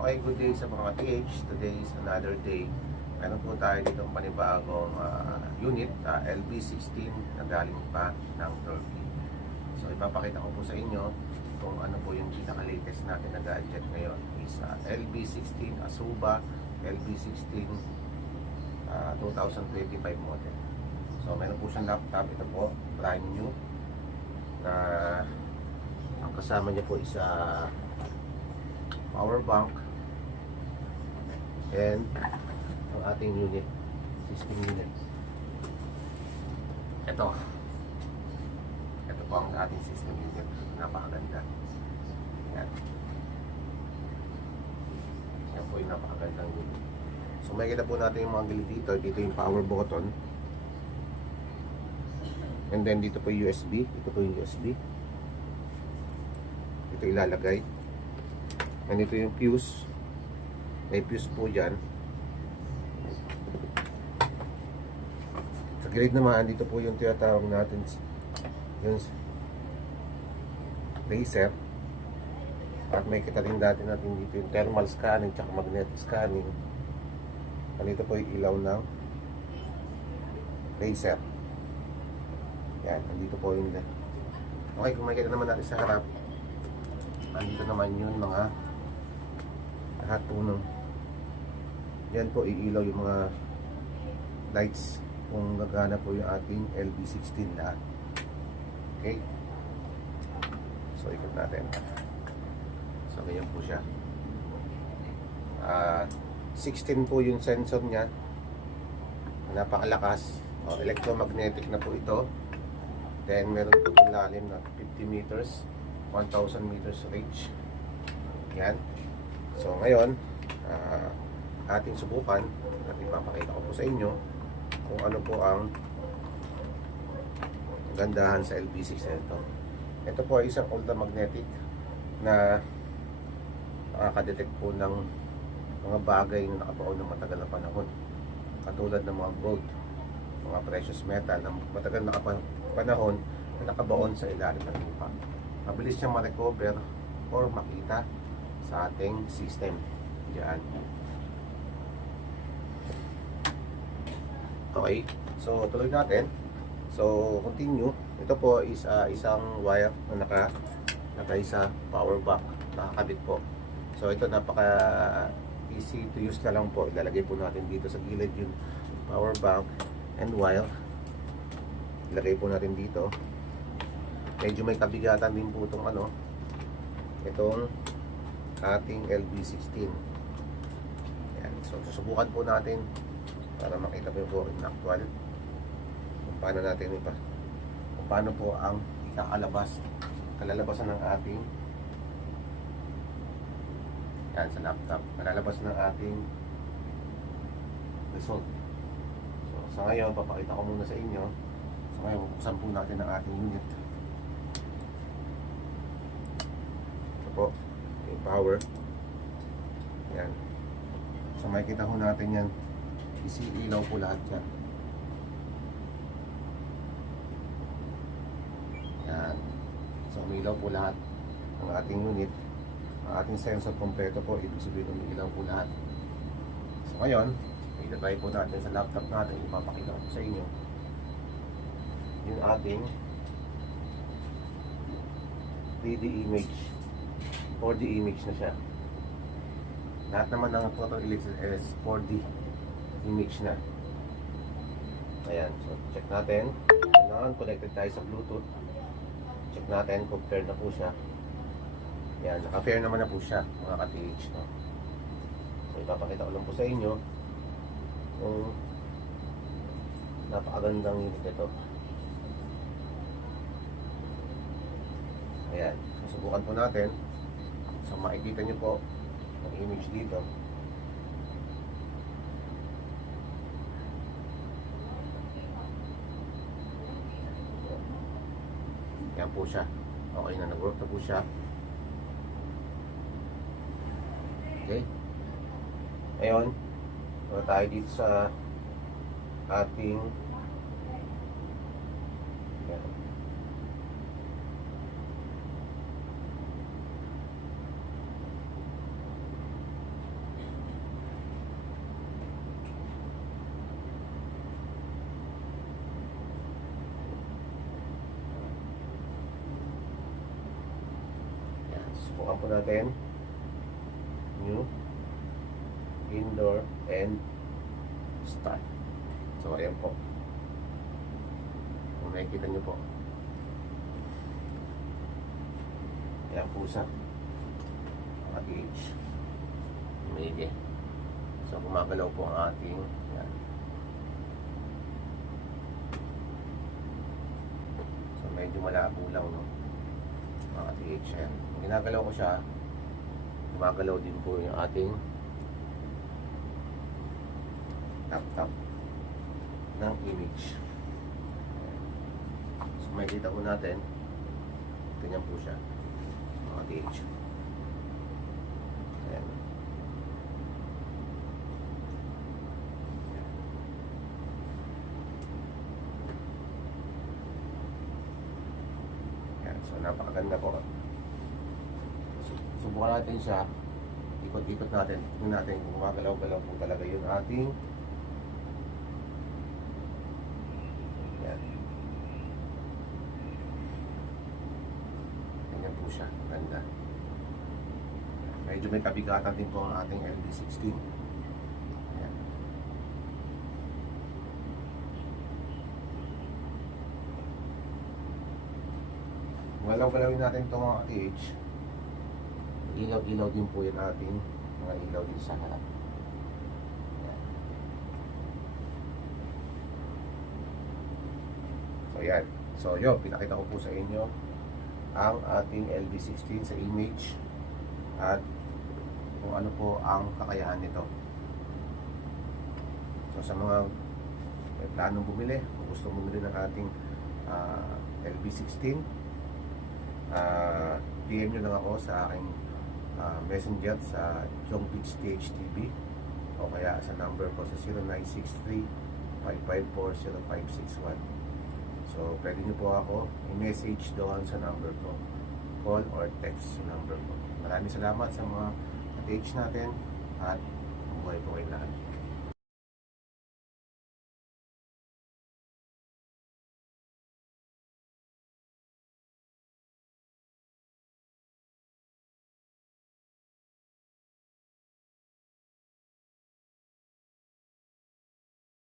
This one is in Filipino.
Okay, good day sa mga TH. Today is another day. Meron po tayo dito ang panibagong unit, LB16 na galing pa ng Turkey. So ipapakita ko po sa inyo kung ano po yung pinaka-latest natin na gadget ngayon is LB16 Asuba LB16 2025 model. So meron po siyang laptop. Ito po, brand new na ang kasama niya po is power bank and ang ating unit, system unit. Ito po ang ating system unit. Napakaganda. Yan. Yan po yung napakagandang unit. So makikita po natin yung mga gilid dito. Dito yung power button. And then dito po yung USB. Ito po yung USB. Ito ilalagay. And ito yung fuse. May fuse po dyan. Sa gilid naman, dito po yung tinatawag natin yung laser. At may kita rin dati natin dito yung thermal scanning tsaka magnetic scanning. At dito po yung ilaw ng laser. Yan, nandito po yung okay, kung makikita naman natin sa harap, nandito naman yun mga lahat po ng yan po iilaw yung mga lights kung gagana po yung ating LB16 lahat. Okay, so ikot natin. So ganyan po siya. 16 po yung sensor nya, napakalakas. Electromagnetic na po ito. Then meron po itong lalim na 50 meters, 1000 meters range. Yan. So ngayon ating subukan at ipapakita ko po sa inyo kung ano po ang gandahan sa LB6 na ito. Ito po ay isang ultramagnetic na nakaka-detect po ng mga bagay na nakabaon ng matagal na panahon, katulad ng mga gold, mga precious metal na matagal na panahon na nakabaon sa ilalim ng lupa. Mabilis siyang ma-recover or makita sa ating system. Diyan. Okay, so tuloy natin. So continue. Ito po is isang wire na nakay sa power bank, nakakabit po. So ito napaka easy to use na lang po. Ilalagay po natin dito sa gilid yung power bank and wire. Ilagay po natin dito. Medyo may kabigatan din po itong itong ating LB16. Yan. So susubukan po natin para makita po yung working actual kung paano natin kung paano po ang kalalabasan ng ating yan sa laptop, kalalabas ng ating result. So sa ngayon papakita ko muna sa inyo. So ngayon buksan po natin ang ating unit. Ito po yung power. Yan. So makikita ko natin yan, isilaw po lahat yan. Yan. So umilaw po lahat ng ating unit. Ang ating sensor kompleto po, ibig sabihin umilaw po lahat. So ngayon, i-try po natin sa laptop natin. Ipapakita ko sa inyo yung ating 3D image, 4D image na siya. Lahat naman ng photo is 4D image na. Ayan, so check natin. Connected tayo sa Bluetooth. Check natin kung pair na po siya. Yan, naka-pair naman na po siya, mga ka-TH, no? So ipapakita ko lang po sa inyo kung napakagandang unit ito. Ayan, susubukan po natin. So makikita nyo po ang image dito. Yan po siya. Okay na, nag-work na po siya. Okay. Ngayon, tayo dito sa ating yan. hawakan po natin. New, indoor, and start. So, ayan po. Kung nakikita nyo po. Ayan po siya. Mga TH. Maigi. So, gumagalaw po ang ating yan. So, medyo malabo lang, no? Mga TH. Ayan. Ginagalaw ko siya. Gumagalaw din po yung ating tap-tap ng image. So, makikita po natin. Ganyan po siya. Mga TH. Ayan. Ayan. So, napakaganda po. Subukan natin siya. Ikot-ikot natin. Tingnan natin kung gumagalaw-galaw po talaga yung ating yan. Ganyan po siya. Ganda. Medyo may kabigatan din po ang ating LB16. Ayan. Galaw-galawin natin itong mga TH. Ilaw-ilaw din po yung ating mga ilaw din sa harap. Ayan. So yan. So yun, pinakita ko po sa inyo ang ating LB16 sa image at kung ano po ang kakayahan nito. So sa mga may planong bumili, kung gusto bumili ng ating LB16, PM nyo lang ako sa aking messenger sa Jong Beach Stage TV o kaya sa number ko sa 0963-554-0561. So pwede nyo po ako i-message doon sa number ko, call or text sa number ko. Maraming salamat sa mga page natin at buhay po kayo lahat.